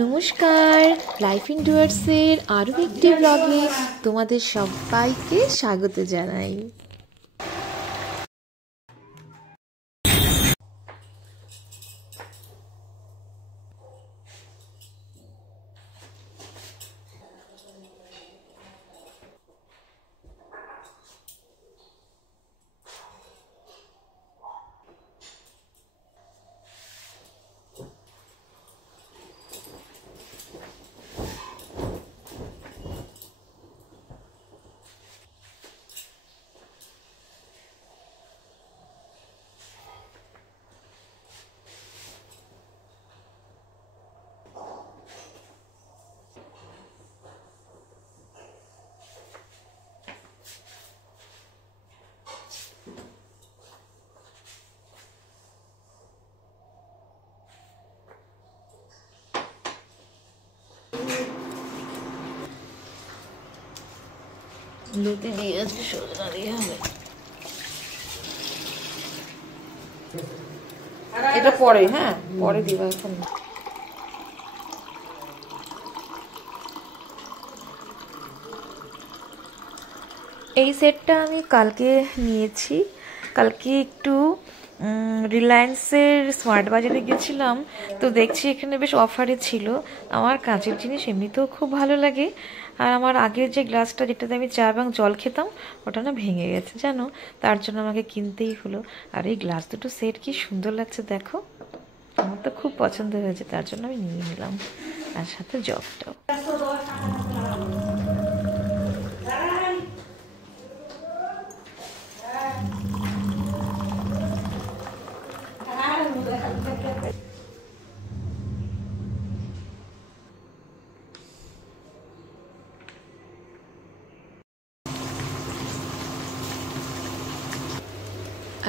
নমস্কার, life in ডুয়ার্সের আরও একটি ব্লগে তোমাদের সবাইকে স্বাগত জানাই। লুতে দিয়ে আজকে সজনা দিয়ে হবে, এটা পরে, হ্যাঁ পরে দিবা এখন। এই সেটটা আমি কালকে নিয়েছি। কালকে একটু রিলায়েন্সের স্মার্ট বাজারে গেছিলাম, তো দেখছি এখানে বেশ অফারে ছিল। আমার কাঁচের জিনিস এমনিতেও খুব ভালো লাগে, আর আমার আগের যে গ্লাসটা যেটাতে আমি চা এবং জল খেতাম ওটা না ভেঙে গেছে জানো, তার জন্য আমাকে কিনতেই হলো। আর এই গ্লাস দুটো সেট কি সুন্দর লাগছে দেখো, আমার তো খুব পছন্দ হয়েছে, তার জন্য আমি নিয়ে নিলাম, আর সাথে জগটাও।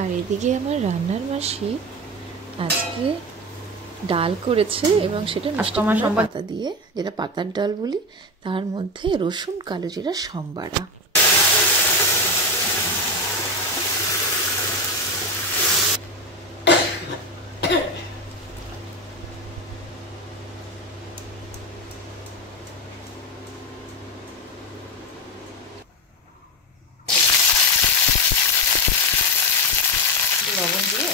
আর এদিকে আমার রান্নার মাসি আজকে ডাল করেছে, এবং সেটা মিষ্টি পাতা দিয়ে, যেটা পাতার ডাল বলি, তার মধ্যে রসুন কালো জিরা সম্বারা। লবণ দিয়ে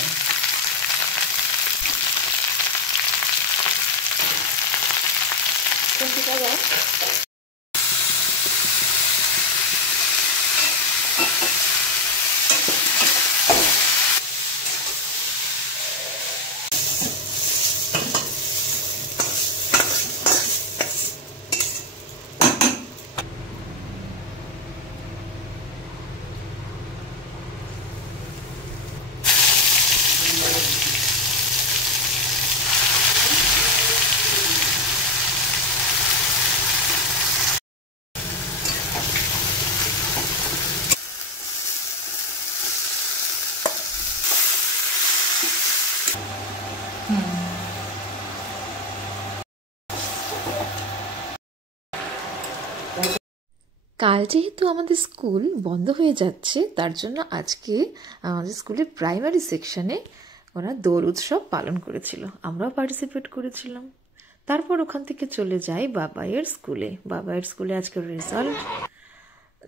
কোনটা যায় কাল যেহেতু আমাদের স্কুল বন্ধ হয়ে যাচ্ছে, তার জন্য আজকে আমাদের স্কুলের প্রাইমারি সেকশনে ওরা দোল উৎসব পালন করেছিল, আমরাও পার্টিসিপেট করেছিলাম। তারপর ওখান থেকে চলে যাই বাবাইয়ের স্কুলে। বাবাইয়ের স্কুলে আজকে রেজাল্ট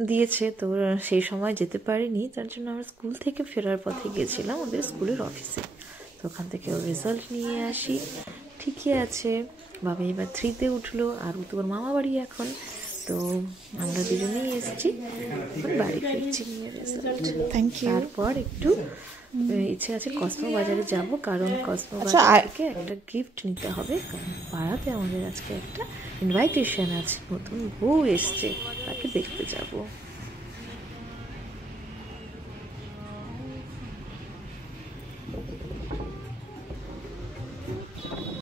দিয়েছে, তো সেই সময় যেতে পারিনি, তার জন্য আমরা স্কুল থেকে ফেরার পথে গেছিলাম ওদের স্কুলের অফিসে। তো ওখান থেকে ওর রেজাল্ট নিয়ে আসি, ঠিকই আছে। বাবা এবার 3-তে উঠলো, আর ও তো ওর মামা বাড়ি এখন, তো আমরা দুজনেই এসেছি, বাড়ি ফিরছি নিয়ে রেজাল্ট। Thank you. তারপর একটু ইচ্ছে আছে কসমো বাজারে যাব, কারণ কসমো বাজার থেকে একটা গিফট নিতে হবে, কারণ পাড়াতে আমাদের আজকে একটা ইনভাইটেশন আছে, নতুন বউ এসছে, তাকে দেখতে যাব।